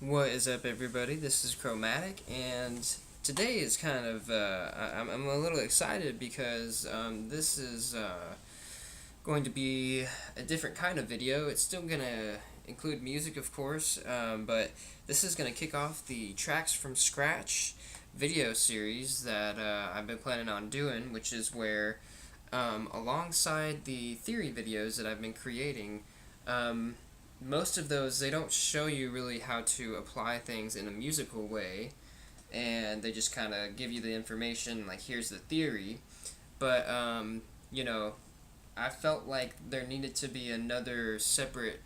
What is up, everybody? This is Kromatik, and today is kind of I'm a little excited because this is going to be a different kind of video. It's still gonna include music, of course, but this is gonna kick off the tracks from scratch video series that I've been planning on doing, which is where alongside the theory videos that I've been creating. Most of those, they don't show you really how to apply things in a musical way, and they just kind of give you the information, like here's the theory. But I felt like there needed to be another separate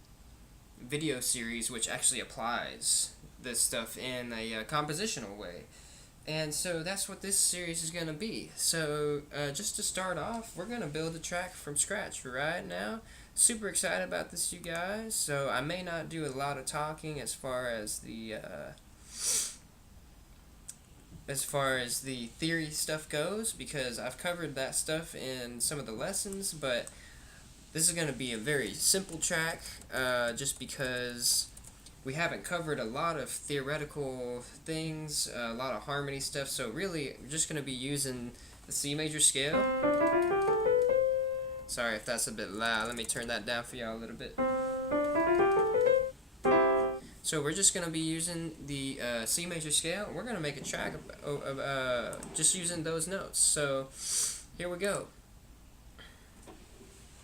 video series which actually applies this stuff in a compositional way. And so that's what this series is going to be. So just to start off, we're going to build a track from scratch right now. Super excited about this, you guys. So I may not do a lot of talking as far as the theory stuff goes, because I've covered that stuff in some of the lessons, but this is going to be a very simple track, just because we haven't covered a lot of theoretical things, a lot of harmony stuff, so really we're just going to be using the C major scale. Sorry if that's a bit loud, let me turn that down for y'all a little bit. So we're just going to be using the C major scale, and we're going to make a track of just using those notes. So here we go.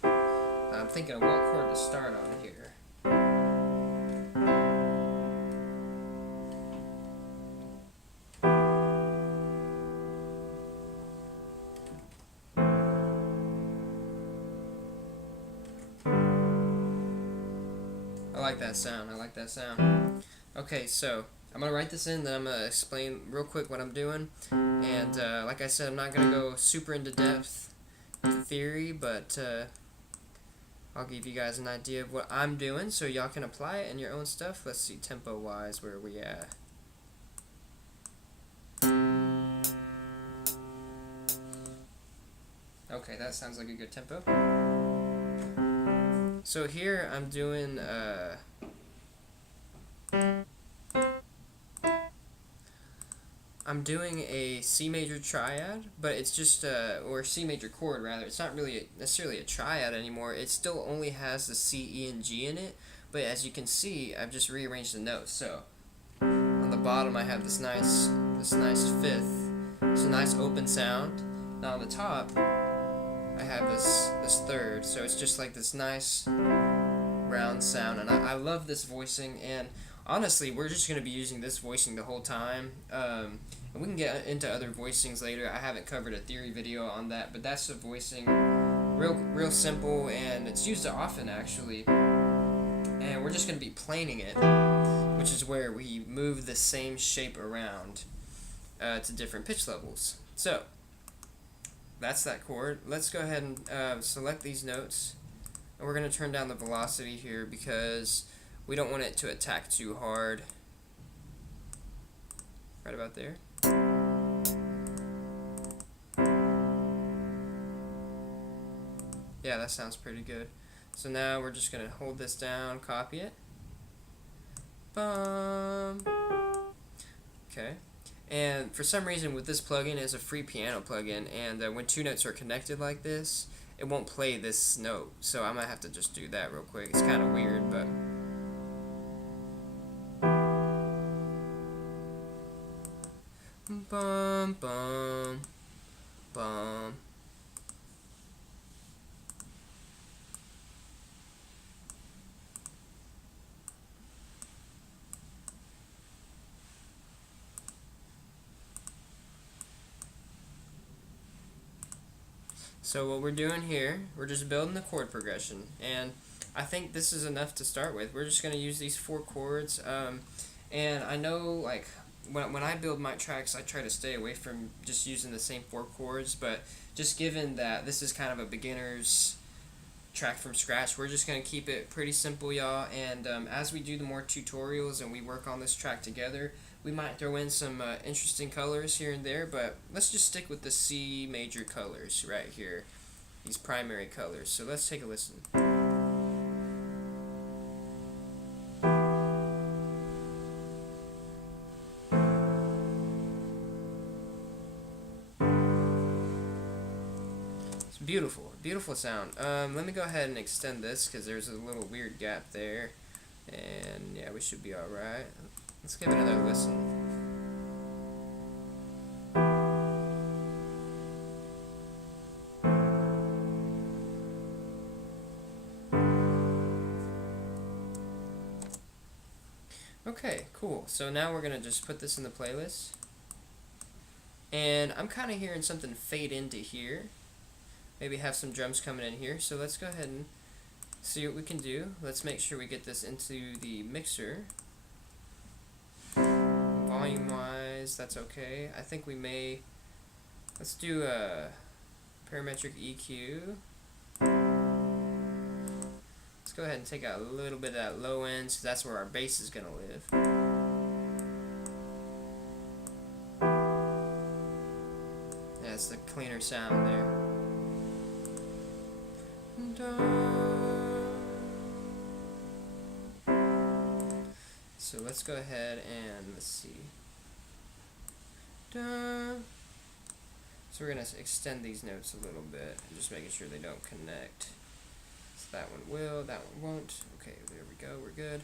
I'm thinking of what chord to start on here. I like that sound. I like that sound. Okay, so I'm going to write this in, then I'm going to explain real quick what I'm doing. And like I said, I'm not going to go super into depth with theory, but I'll give you guys an idea of what I'm doing so y'all can apply it in your own stuff. Let's see, tempo-wise, where are we at? Okay, that sounds like a good tempo. So here I'm doing a C major triad, but it's just or C major chord rather. It's not really necessarily a triad anymore. It still only has the C, E, and G in it, but as you can see, I've just rearranged the notes. So on the bottom I have this nice fifth. It's a nice open sound. Now on the top I have this third, so it's just like this nice round sound, and I love this voicing. And honestly, we're just going to be using this voicing the whole time, and we can get into other voicings later. I haven't covered a theory video on that, but that's the voicing, real simple, and it's used often actually. And we're just going to be planing it, which is where we move the same shape around to different pitch levels. So that's that chord. Let's go ahead and select these notes, and we're going to turn down the velocity here because we don't want it to attack too hard. Right about there. Yeah, that sounds pretty good. So now we're just going to hold this down, copy it. Bum. Okay. And for some reason with this plugin, it's a free piano plugin, and when two notes are connected like this, it won't play this note. So I might have to just do that real quick. It's kind of weird, but bum bum bum. So what we're doing here, we're just building the chord progression, and I think this is enough to start with. We're just going to use these four chords, and I know like when I build my tracks, I try to stay away from just using the same four chords, but just given that this is kind of a beginner's track from scratch, we're just going to keep it pretty simple, y'all. And as we do the more tutorials and we work on this track together, we might throw in some interesting colors here and there, but let's just stick with the C major colors right here, these primary colors. So let's take a listen. Beautiful, beautiful sound. Let me go ahead and extend this because there's a little weird gap there. And yeah, we should be alright. Let's give it another listen. Okay, cool. So now we're going to just put this in the playlist. And I'm kind of hearing something fade into here. Maybe have some drums coming in here. So let's go ahead and see what we can do. Let's make sure we get this into the mixer. Volume wise, that's okay. I think we may, let's do a parametric EQ. Let's go ahead and take out a little bit of that low end because that's where our bass is going to live. Yeah, it's the cleaner sound there. So let's go ahead and let's see. So we're going to extend these notes a little bit and just making sure they don't connect. So that one will, that one won't. Okay, there we go, we're good.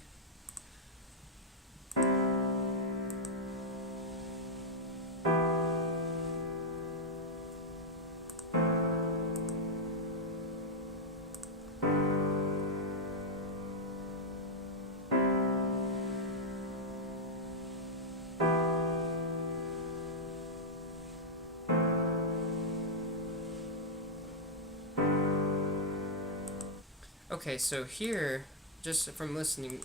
Okay, so here, just from listening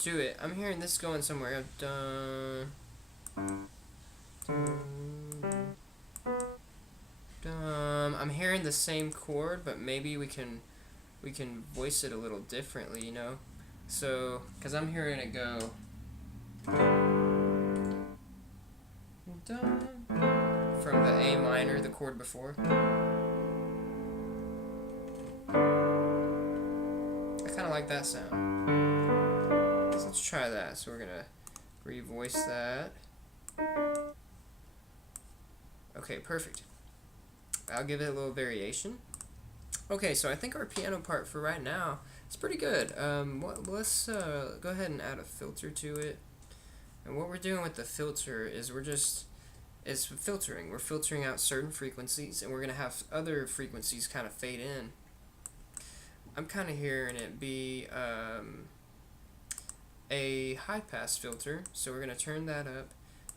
to it, I'm hearing this going somewhere. Dun, dun, dun. I'm hearing the same chord, but maybe we can voice it a little differently, you know? So, because I'm hearing it go dun, from the A minor, the chord before. Like that sound. So let's try that. So we're gonna revoice that. Okay, perfect. I'll give it a little variation. Okay, so I think our piano part for right now is pretty good. Let's go ahead and add a filter to it. And what we're doing with the filter is it's filtering. We're filtering out certain frequencies, and we're gonna have other frequencies kind of fade in. I'm kind of hearing it be a high pass filter, so we're going to turn that up,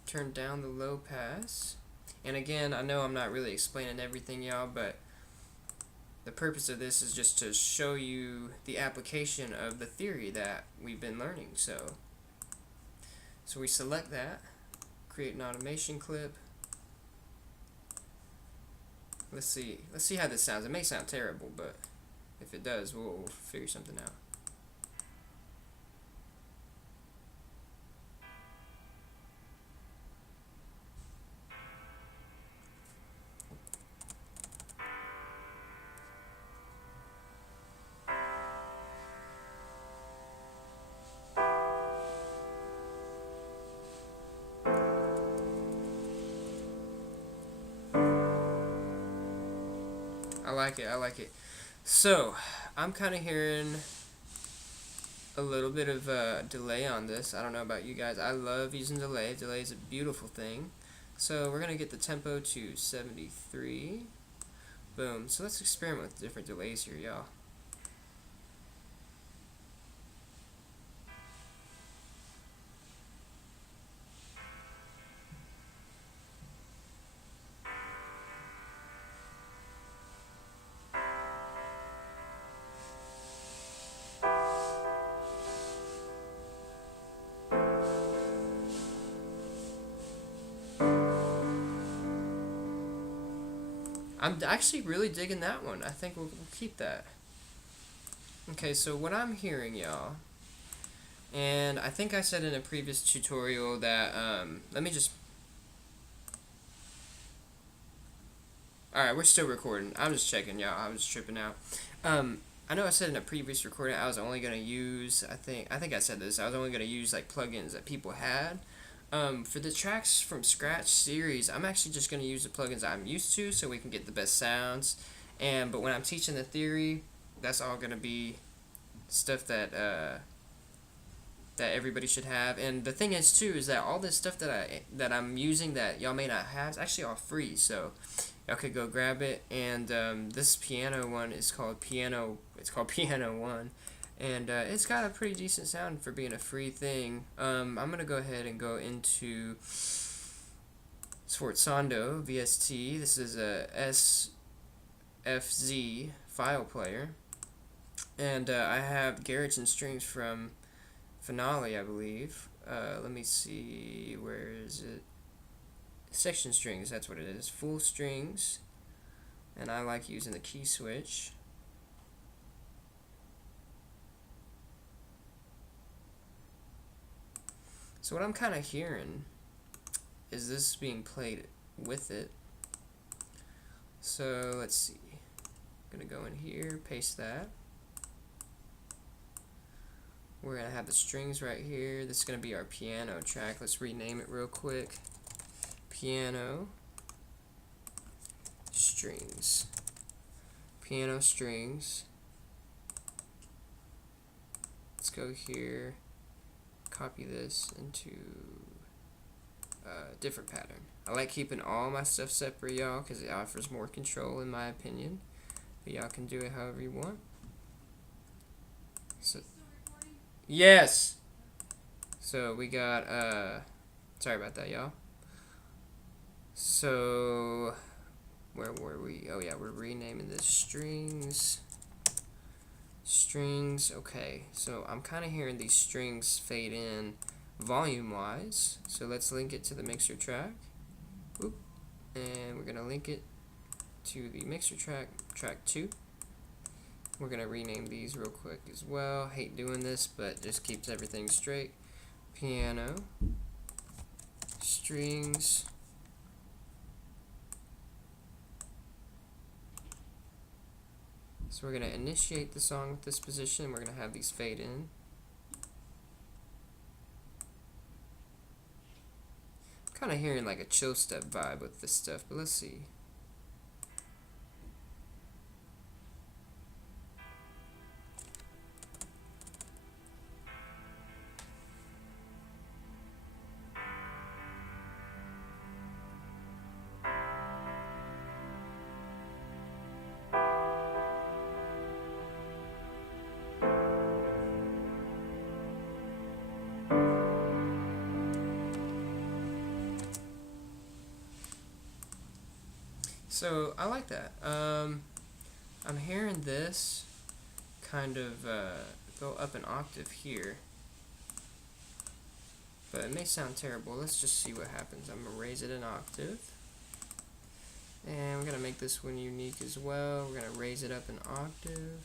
turn down the low pass, and again, I know I'm not really explaining everything, y'all, but the purpose of this is just to show you the application of the theory that we've been learning. So we select that, create an automation clip. Let's see how this sounds. It may sound terrible, but if it does, we'll figure something out. I like it. So, I'm kind of hearing a little bit of a delay on this. I don't know about you guys. I love using delay. Delay is a beautiful thing. So, we're going to get the tempo to 73. Boom. So, let's experiment with different delays here, y'all. I'm actually really digging that one. I think we'll keep that. Okay, so what I'm hearing, y'all, and I think I said in a previous tutorial that, let me just... Alright, we're still recording. I'm just checking, y'all. I was tripping out. I know I said in a previous recording I was only going to use, I think I said this, I was only going to use like plugins that people had. For the Tracks from Scratch series, I'm actually just going to use the plugins I'm used to so we can get the best sounds. But when I'm teaching the theory, that's all gonna be stuff that that everybody should have. And the thing is too is that all this stuff that I'm using that y'all may not have is actually all free. So y'all could go grab it. And this piano one is called Piano. It's called Piano One, and it's got a pretty decent sound for being a free thing. I'm gonna go ahead and go into Sforzando VST. This is a SFZ file player, and I have Garage and Strings from Finale, I believe. Let me see, where is it? Section strings, that's what it is. Full strings, and I like using the key switch. So what I'm kind of hearing is this being played with it. So let's see. I'm gonna go in here, paste that. We're gonna have the strings right here. This is gonna be our piano track. Let's rename it real quick. Piano strings. Piano strings. Let's go here. Copy this into a different pattern. I like keeping all my stuff separate, y'all, because it offers more control in my opinion. But y'all can do it however you want. So, yes! So we got, sorry about that, y'all. So, where were we? Oh yeah, we're renaming this strings. Strings, okay. So I'm kind of hearing these strings fade in volume-wise. So let's link it to the mixer track. Oop. And we're gonna link it to the mixer track, track 2. We're gonna rename these real quick as well. Hate doing this, but just keeps everything straight. Piano, strings, so we're gonna initiate the song with this position. We're gonna have these fade in. Kind of hearing like a chill step vibe with this stuff, but let's see. So I like that. I'm hearing this kind of go up an octave here, but it may sound terrible. Let's just see what happens. I'm gonna raise it an octave, and we're gonna make this one unique as well. We're gonna raise it up an octave.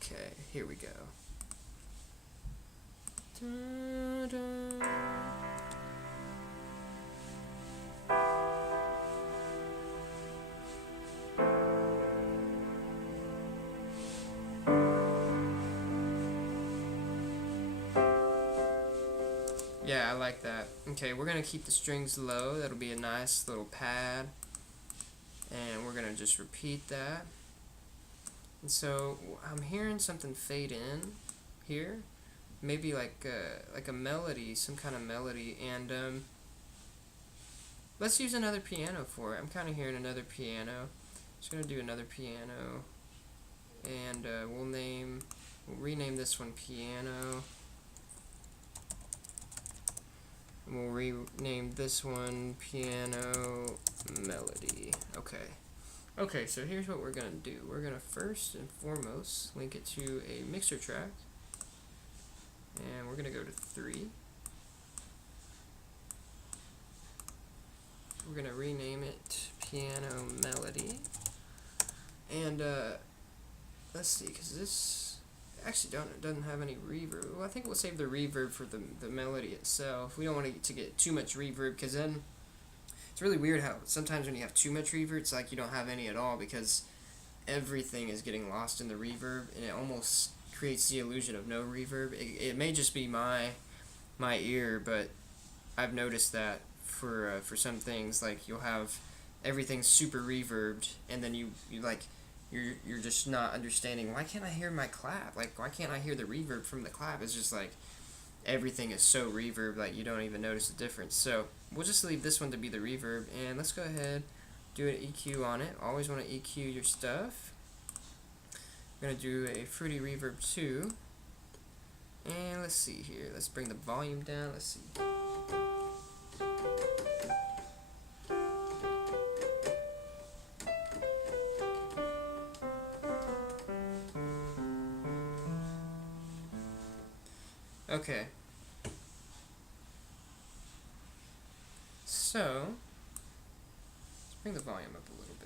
Okay, here we go. Da-da. Yeah, I like that. Okay, we're gonna keep the strings low. That'll be a nice little pad, and we're gonna just repeat that. And so I'm hearing something fade in here, maybe like a melody, some kind of melody. And let's use another piano for it. I'm kind of hearing another piano. Just gonna do another piano, and we'll rename this one piano. And we'll rename this one Piano Melody. Okay. Okay, so here's what we're going to do. We're going to first and foremost link it to a mixer track. And we're going to go to 3. We're going to rename it Piano Melody. And let's see, because this actually doesn't have any reverb. Well, I think we'll save the reverb for the melody itself. We don't want to get too much reverb, because then it's really weird how sometimes when you have too much reverb, it's like you don't have any at all, because everything is getting lost in the reverb, and it almost creates the illusion of no reverb. It may just be my ear, but I've noticed that for some things, like you'll have everything's super reverbed, and then you like you're just not understanding, why can't I hear my clap? Like, why can't I hear the reverb from the clap? It's just like everything is so reverb, like you don't even notice the difference. So we'll just leave this one to be the reverb, and let's go ahead, do an EQ on it. Always want to EQ your stuff. I'm gonna do a fruity reverb too, and let's see here. Let's bring the volume down. Let's see. Okay. So let's bring the volume up a little bit.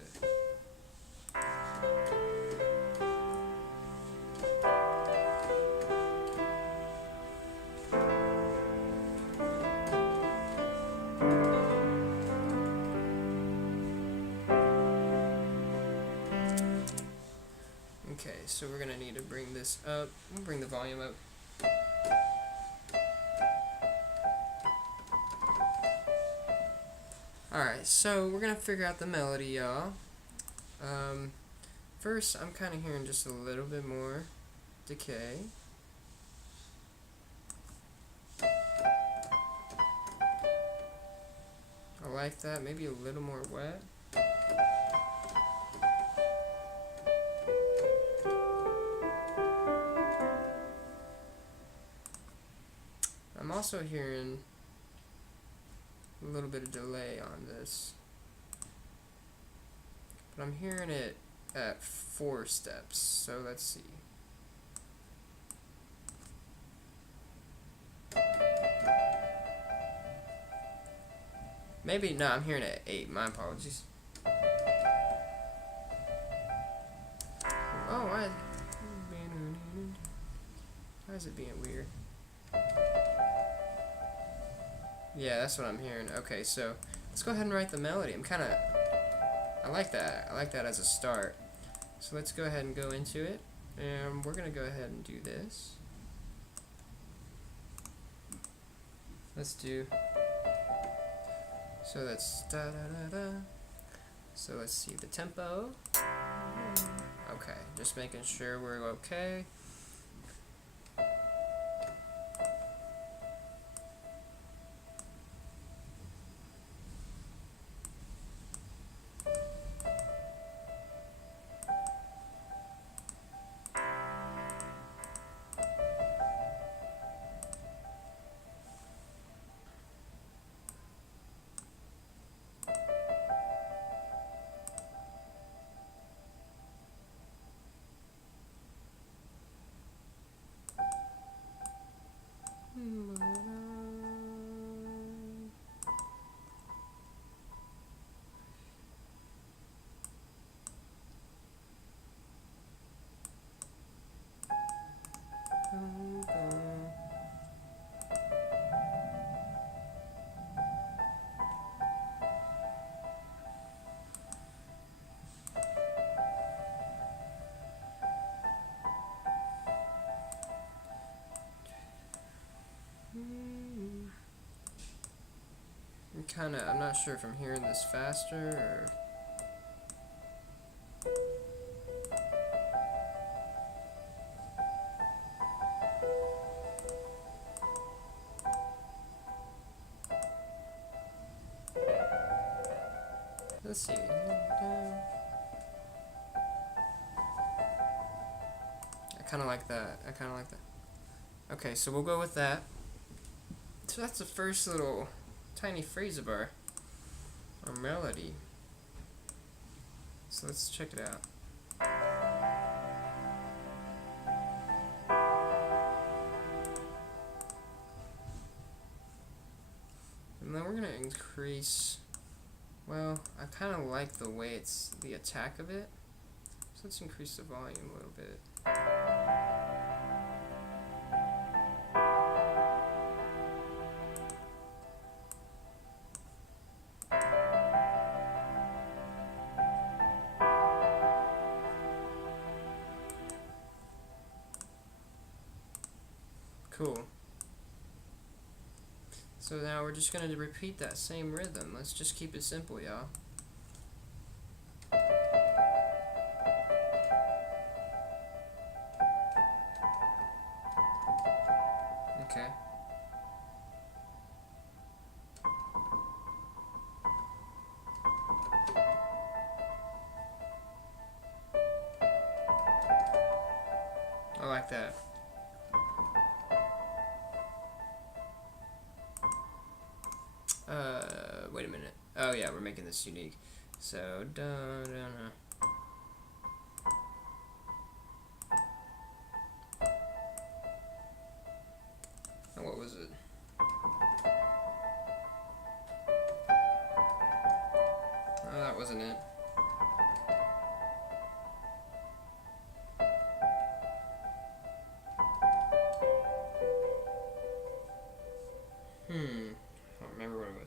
Okay, so we're gonna need to bring this up. We'll bring the volume up. Alright, so we're gonna figure out the melody, y'all. First, I'm kind of hearing just a little bit more decay. I like that. Maybe a little more wet. I'm also hearing a little bit of delay on this, but I'm hearing it at 4 steps, so let's see. Maybe, no, I'm hearing it at 8, my apologies. Oh, why is it being weird? Yeah, that's what I'm hearing. Okay, so let's go ahead and write the melody. I like that. I like that as a start. So let's go ahead and go into it. And we're going to go ahead and do this. Let's do, so that's da da da da. So let's see the tempo. Okay, just making sure we're okay. I'm not sure if I'm hearing this faster or... Let's see. I kind of like that. Okay, so we'll go with that. So that's the first little tiny phrase of our melody. So let's check it out. And then we're gonna increase, well, I kind of like the way it's the attack of it. So let's increase the volume a little bit. Cool. So now we're just going to repeat that same rhythm. Let's just keep it simple, y'all. Oh yeah, we're making this unique. So da da da. Oh, what was it? Oh, that wasn't it. I don't remember what it was.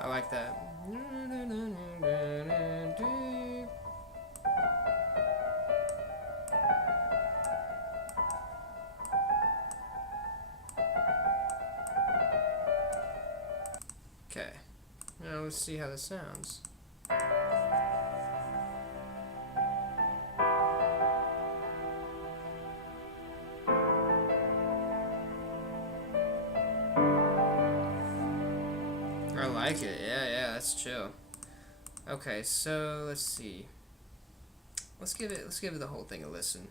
I like that. Okay. Now let's see how this sounds. I like it. Yeah, that's chill. Okay, so let's see. Let's give it the whole thing a listen.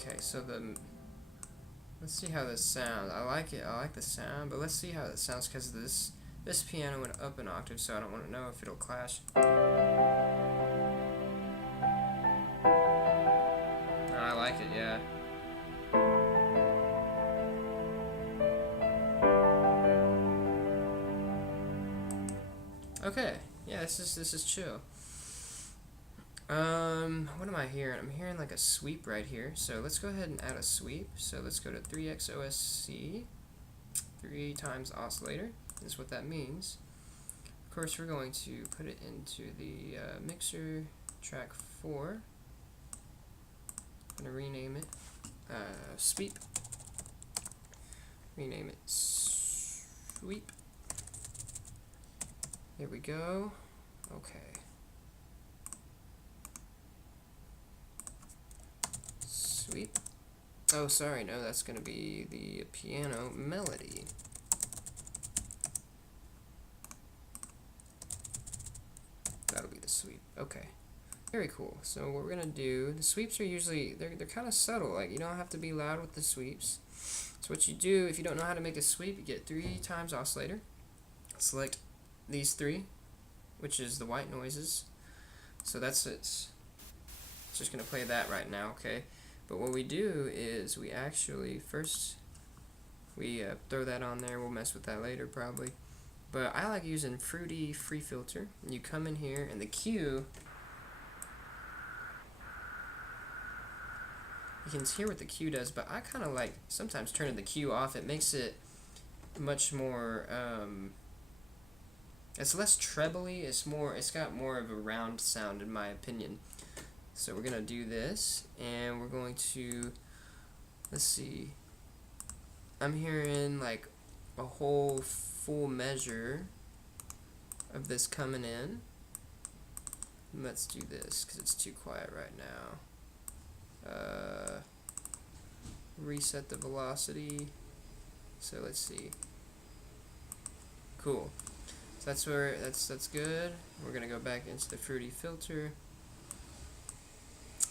Okay, so let's see how this sounds. I like it. I like the sound, but let's see how it sounds because this piano went up an octave, so I don't want to know if it'll clash. I like it. Yeah. Okay. Yeah, this is chill. What am I hearing? I'm hearing like a sweep right here. So let's go ahead and add a sweep. So let's go to 3x OSC, 3 times oscillator is what that means. Of course, we're going to put it into the mixer track 4. I'm going to rename it sweep. Rename it sweep. Here we go. Okay. Sweep. Oh, sorry, no, that's going to be the piano melody. That'll be the sweep. Okay. Very cool. So what we're going to do, the sweeps are usually, they're kind of subtle. Like, you don't have to be loud with the sweeps. So what you do, if you don't know how to make a sweep, you get 3 times oscillator. Select these 3, which is the white noises. So that's it. It's just going to play that right now, okay? But what we do is we actually first we throw that on there. We'll mess with that later probably. But I like using Fruity Free Filter. You come in here and the Q, you can hear what the Q does, but I kind of like sometimes turning the Q off. It makes it much more it's less trebly. It's got more of a round sound in my opinion. So we're gonna do this, and we're going to, let's see, I'm hearing like a whole full measure of this coming in. Let's do this because it's too quiet right now. Reset the velocity. So let's see. Cool. So that's good. We're gonna go back into the Fruity filter.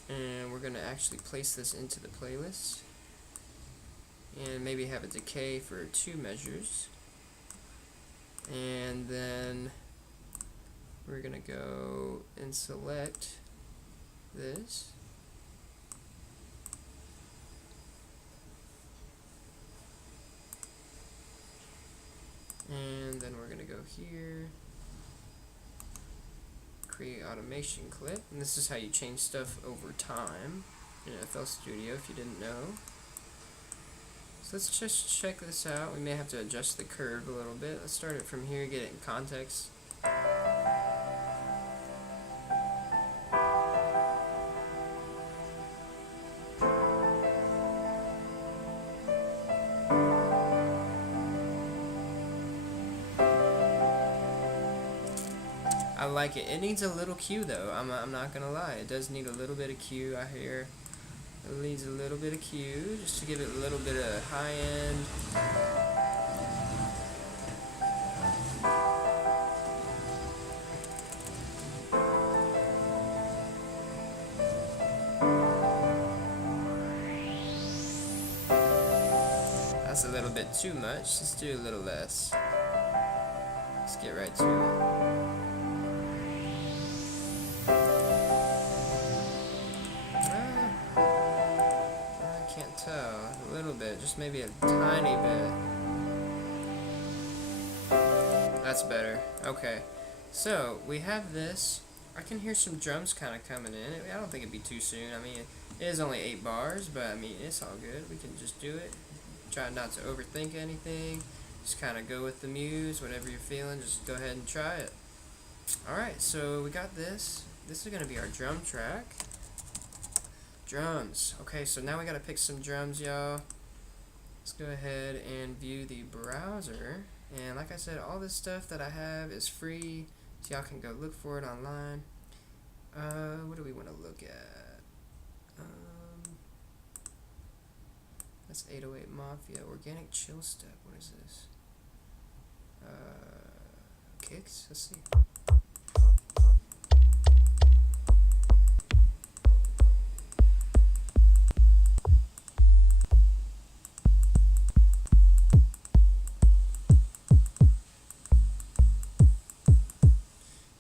And we're going to actually place this into the playlist and maybe have a decay for 2 measures, and then we're going to go and select this, and then we're going to go here, create automation clip, and this is how you change stuff over time in FL Studio if you didn't know. So let's just check this out. We may have to adjust the curve a little bit. Let's start it from here, get it in context. like it. It needs a little Q though. I'm not gonna lie. It does need a little bit of Q. I hear it needs a little bit of Q just to give it a little bit of high end. That's a little bit too much. Let's do a little less. Let's get right to it. I can't tell. A little bit, just maybe a tiny bit. That's better. Okay. So, we have this. I can hear some drums kind of coming in. I don't think it'd be too soon. I mean, it is only 8 bars, but I mean, it's all good. We can just do it. Try not to overthink anything. Just kind of go with the muse. Whatever you're feeling, just go ahead and try it. Alright, so we got this. This is going to be our drum track. Drums. Okay, so now we got to pick some drums, y'all. Let's go ahead and view the browser. And like I said, all this stuff that I have is free, so y'all can go look for it online. What do we want to look at? That's 808 Mafia. Organic Chill Step. What is this? Kicks? Let's see.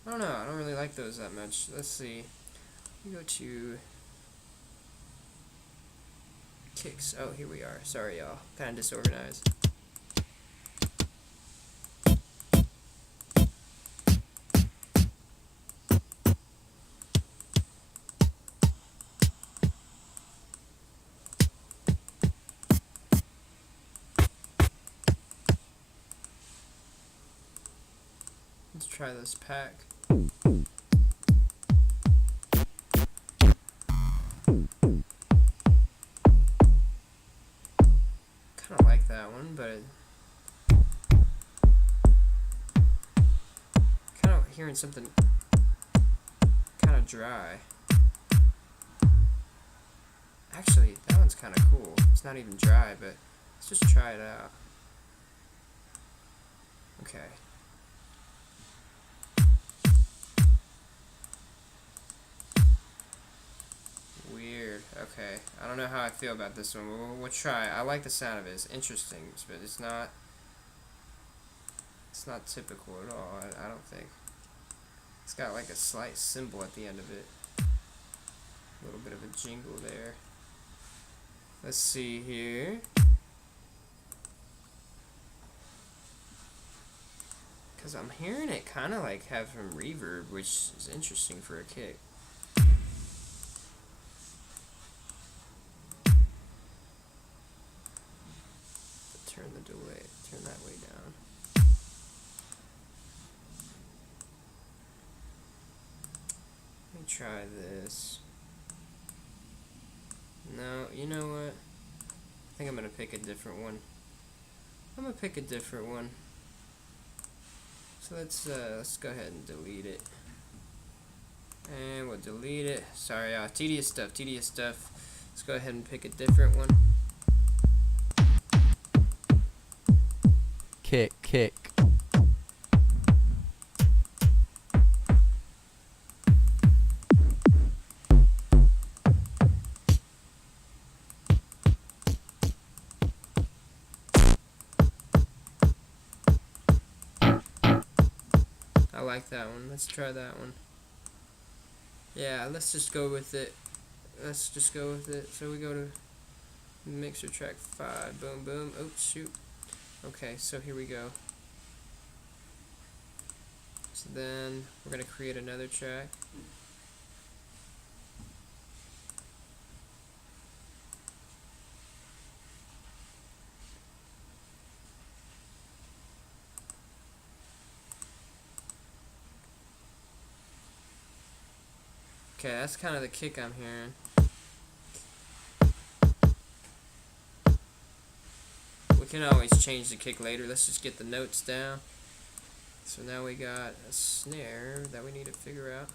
I don't know. I don't really like those that much. Let's see. We go to kicks. Oh, here we are. Sorry, y'all. Kind of disorganized. Let's try this pack. Kind of like that one, but kind of hearing something kind of dry. Actually, that one's kind of cool. It's not even dry, but let's just try it out. Okay. Weird. Okay. I don't know how I feel about this one. We'll try. I like the sound of it. It's interesting, but it's not typical at all. I don't think. It's got like a slight cymbal at the end of it. A little bit of a jingle there. Let's see here. Because I'm hearing it kind of like have some reverb, which is interesting for a kick. Turn the delay, turn that way down. Let me try this. No, you know what? I think I'm gonna pick a different one. So let's go ahead and delete it. And we'll delete it. Sorry, tedious stuff. Let's go ahead and pick a different one. Kick. I like that one. Let's try that one. Yeah, let's just go with it. So we go to mixer track 5. Boom, boom. Oh, shoot. Okay, so here we go. So then we're going to create another track. Okay, that's kind of the kick I'm hearing. We can always change the kick later. Let's just get the notes down. So now we got a snare that we need to figure out.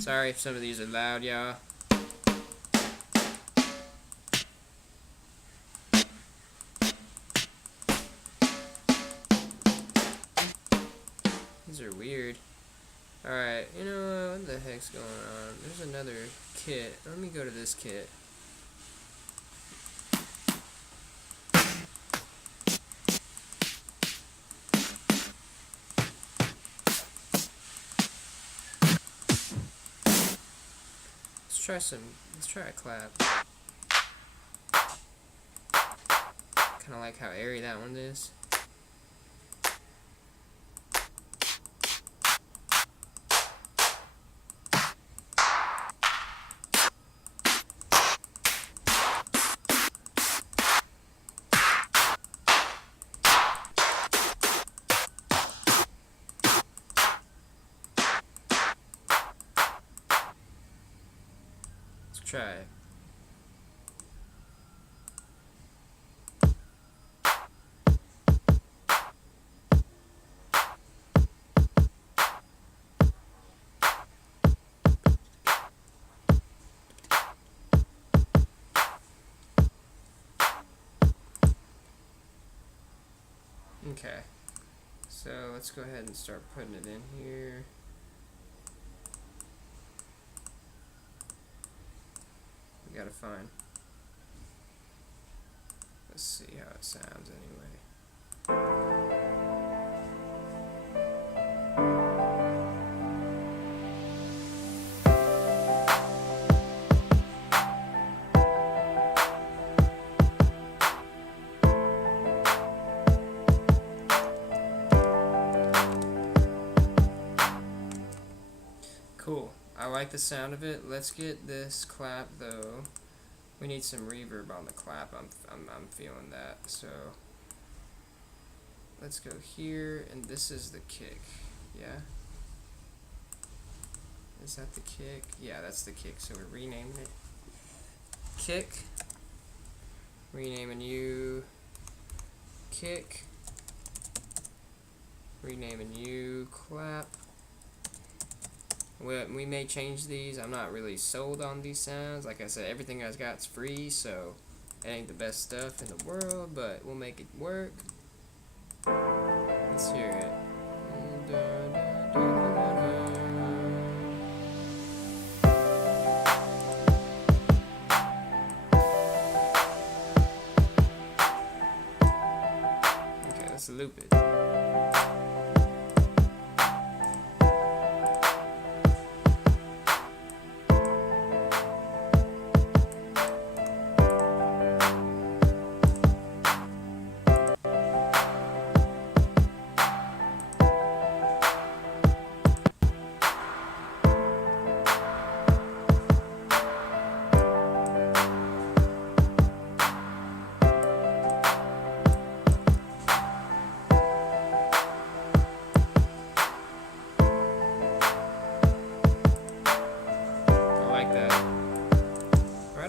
Sorry if some of these are loud, y'all. These are weird. Alright, you know what the heck's going on? There's another kit. Let me go to this kit. Let's try a clap. Kinda like how airy that one is. Let's try it. Okay, so let's go ahead and start putting it in here. We gotta find. Let's see how it sounds anyway. Cool. I like the sound of it. Let's get this clap though. We need some reverb on the clap. I'm feeling that. So let's go here, and this is the kick. Yeah. Is that the kick? Yeah, that's the kick. So we're renaming it kick. Renaming you kick. Renaming you clap. We may change these. I'm not really sold on these sounds. Like I said, everything I've got's free, so it ain't the best stuff in the world, but we'll make it work. Let's hear it. Okay, let's loop it.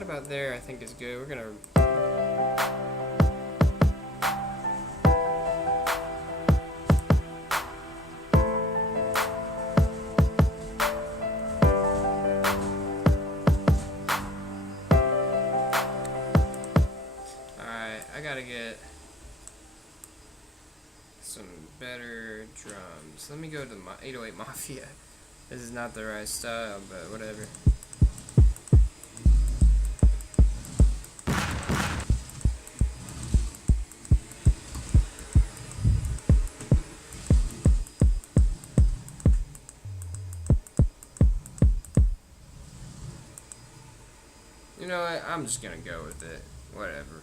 About there, I think is good. We're gonna Alright, I gotta get some better drums. Let me go to the 808 Mafia. This is not the right style, but whatever. You know what? I'm just gonna go with it. Whatever.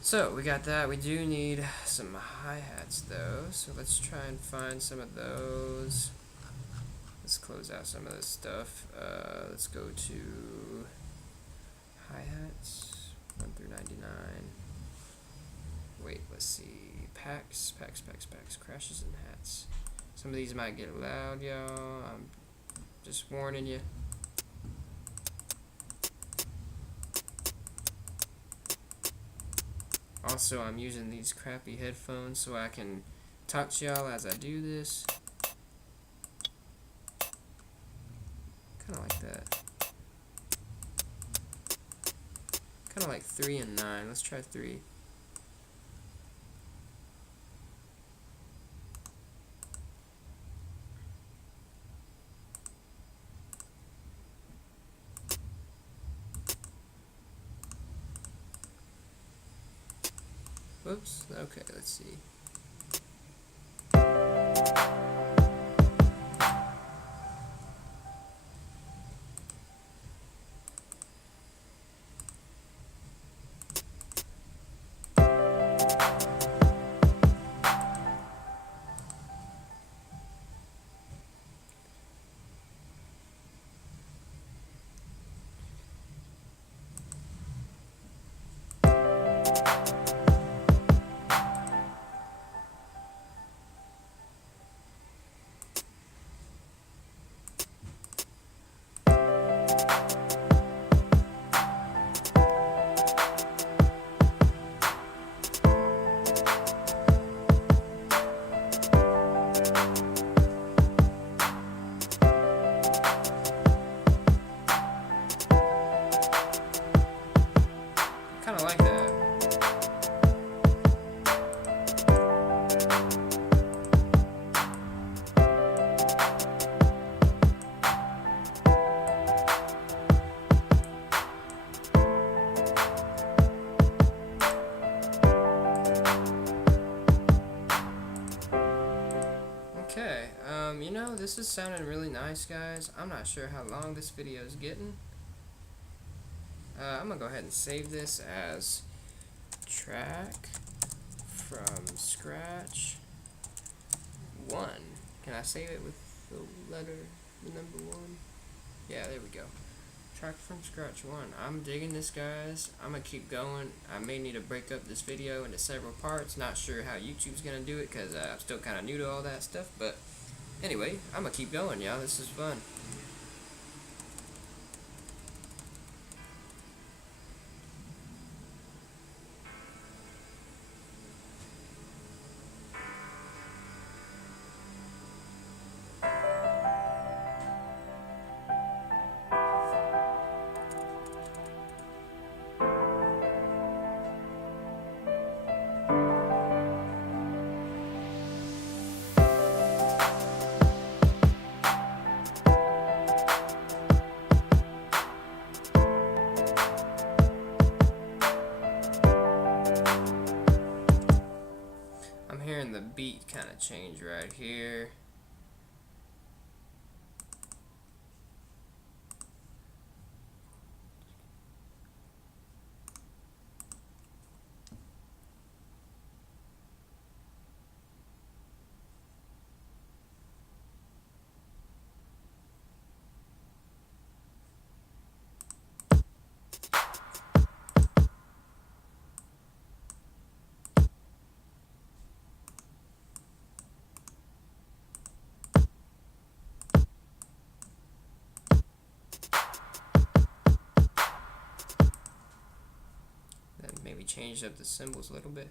So, we got that. We do need some hi-hats, though. So, let's try and find some of those. Let's close out some of this stuff. Let's go to hi-hats. 1 through 99. Wait, let's see. Packs. Crashes and hats. Some of these might get loud, y'all. I'm just warning you. Also, I'm using these crappy headphones so I can talk to y'all as I do this. Kind of like that. Kind of like 3 and 9. Let's try 3. Whoops. Okay, let's see. Kind of like that. Okay, you know, this is sounding really nice, guys. I'm not sure how long this video is getting. I'm gonna go ahead and save this as track from scratch 1. Can I save it with the number 1? Yeah, there we go. Track from scratch 1. I'm digging this, guys. I'm gonna keep going. I may need to break up this video into several parts. Not sure how YouTube's gonna do it because I'm still kind of new to all that stuff. But anyway, I'm gonna keep going, y'all. This is fun. Hearing the beat kind of change right here. Maybe change up the symbols a little bit.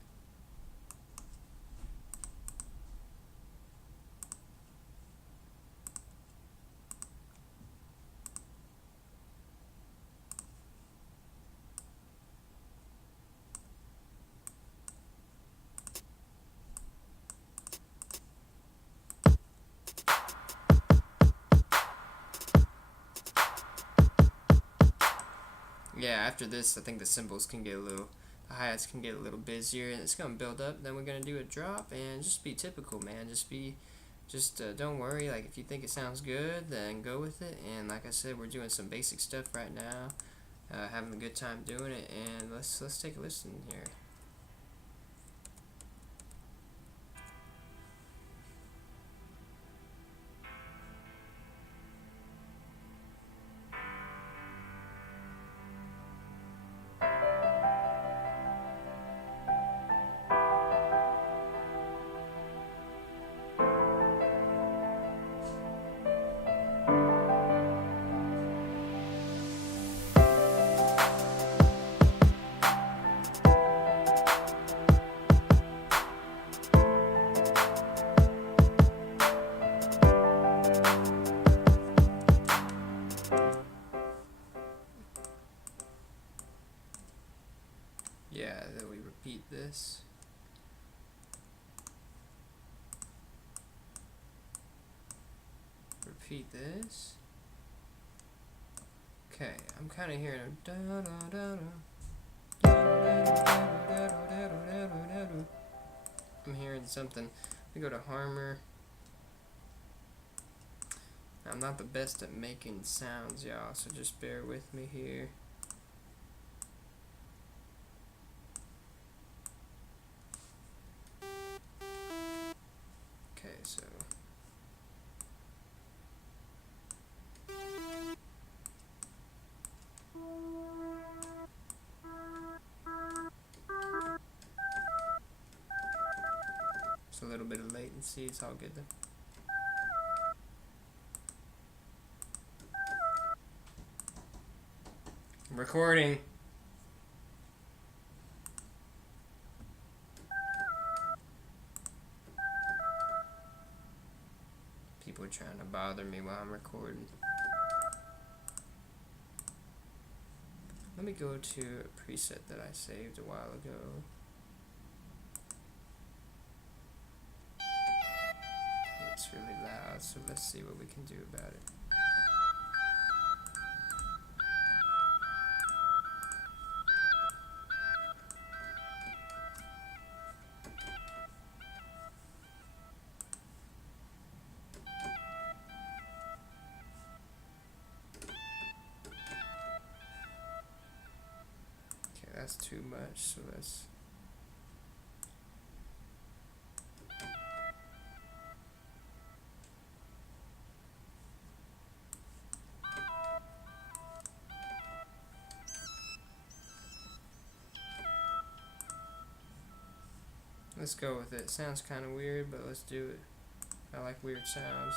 Yeah, after this, I think the cymbals can get a little, the hi-hats can get a little busier, and it's gonna build up. Then we're gonna do a drop, and just be typical, man. Don't worry. Like, if you think it sounds good, then go with it. And like I said, we're doing some basic stuff right now, having a good time doing it. And let's take a listen here. yeah, that we repeat this. Repeat this. Okay, I'm kind of hearing a da da da da. I'm hearing something. We go to Harmer. I'm not the best at making sounds, y'all, so just bear with me here. Okay, so it's a little bit of latency, it's all good though. Recording. People are trying to bother me while I'm recording. Let me go to a preset that I saved a while ago. It's really loud, so let's see what we can do about it. Okay, that's too much, so let's... Let's go with it. Sounds kind of weird, but let's do it. I like weird sounds.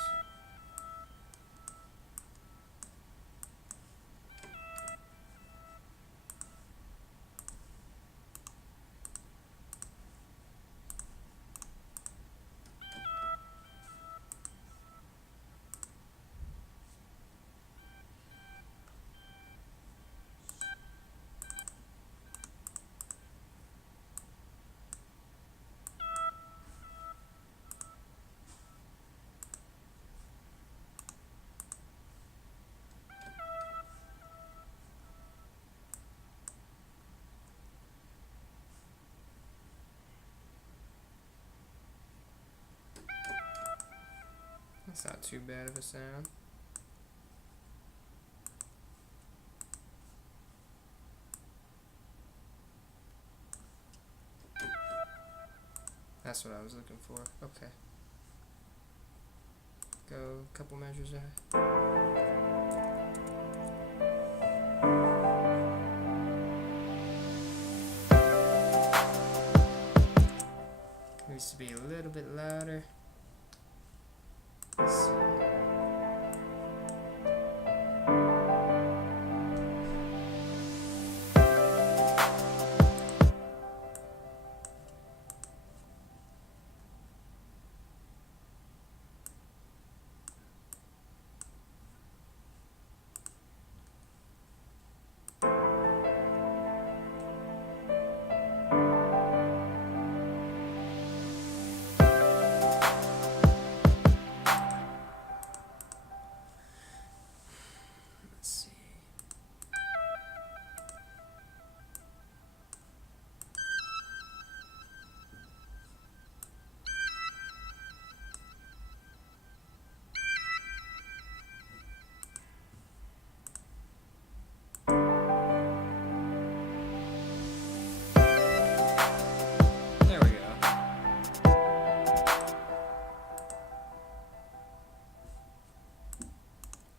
That's not too bad of a sound. That's what I was looking for. Okay. Go a couple measures ahead. Needs to be a little bit louder. Let's see. There we go.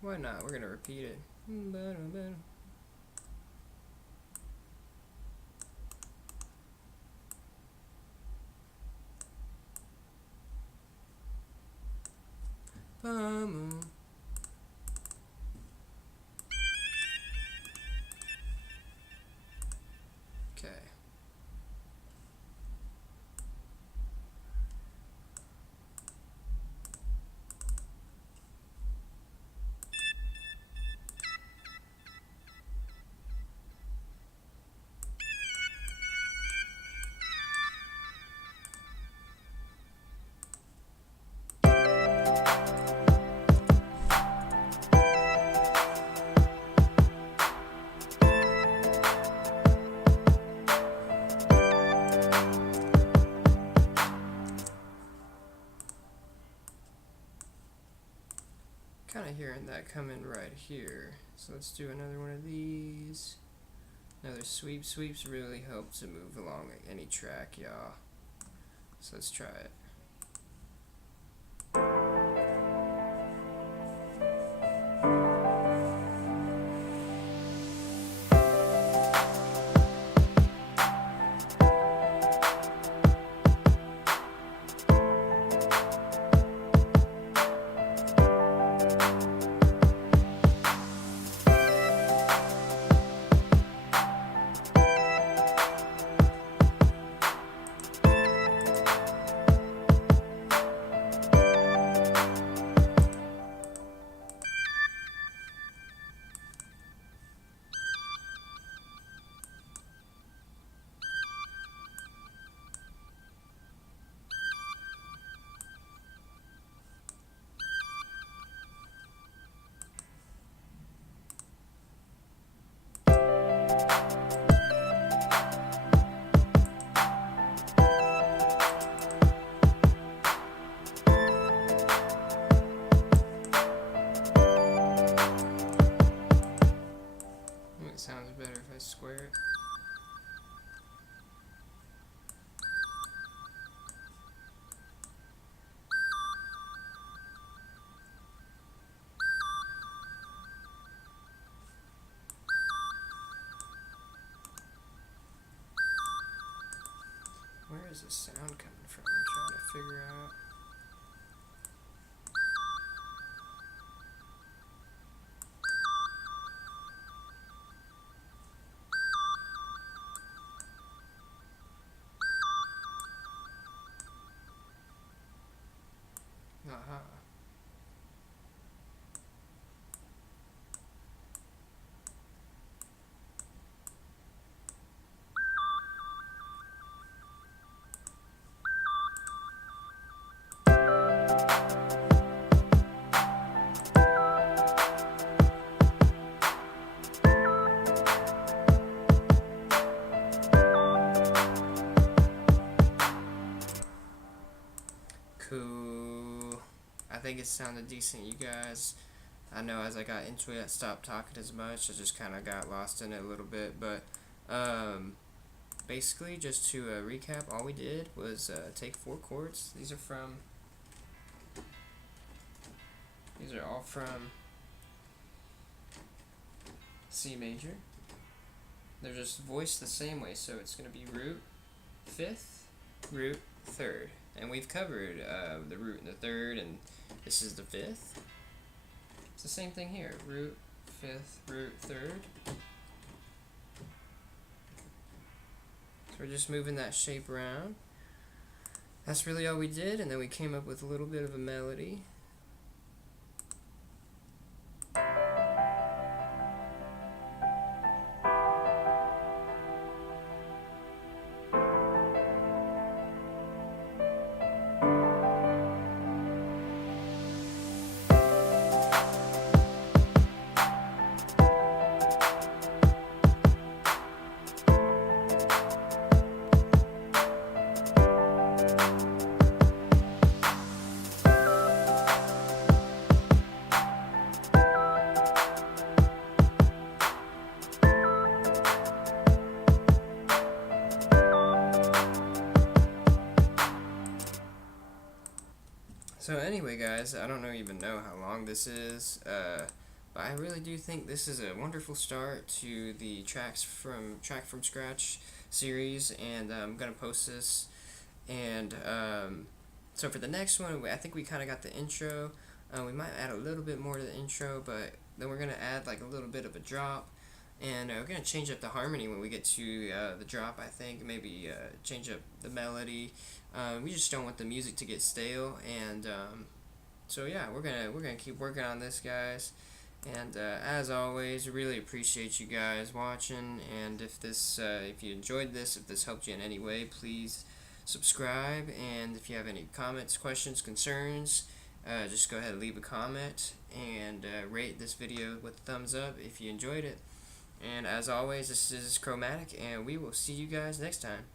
Why not? We're gonna repeat it. Okay. hearing that coming right here. So let's do another one of these. Another sweep. Sweeps really help to move along any track, y'all. So let's try it. It sounds better if I square it. Where is the sound coming from? I'm trying to figure out. Aha. Cool. I think it sounded decent, you guys. I know as I got into it, I stopped talking as much. I just kind of got lost in it a little bit. But basically, just to recap, all we did was take 4 chords. These are all from C major. They're just voiced the same way, so it's going to be root, 5th, root, 3rd. And we've covered the root and the 3rd, and this is the 5th. It's the same thing here, root, 5th, root, 3rd. So we're just moving that shape around. That's really all we did, and then we came up with a little bit of a melody. So anyway, guys, I don't even know how long this is, but I really do think this is a wonderful start to the Track from Scratch series, and I'm gonna post this. And so for the next one, I think we kind of got the intro. We might add a little bit more to the intro, but then we're gonna add like a little bit of a drop. And we're going to change up the harmony when we get to the drop, I think. Maybe change up the melody. We just don't want the music to get stale. And so yeah, we're gonna keep working on this, guys. And as always, really appreciate you guys watching. And if you enjoyed this, if this helped you in any way, please subscribe. And if you have any comments, questions, concerns, just go ahead and leave a comment and rate this video with a thumbs up if you enjoyed it. And as always, this is Kromatik, and we will see you guys next time.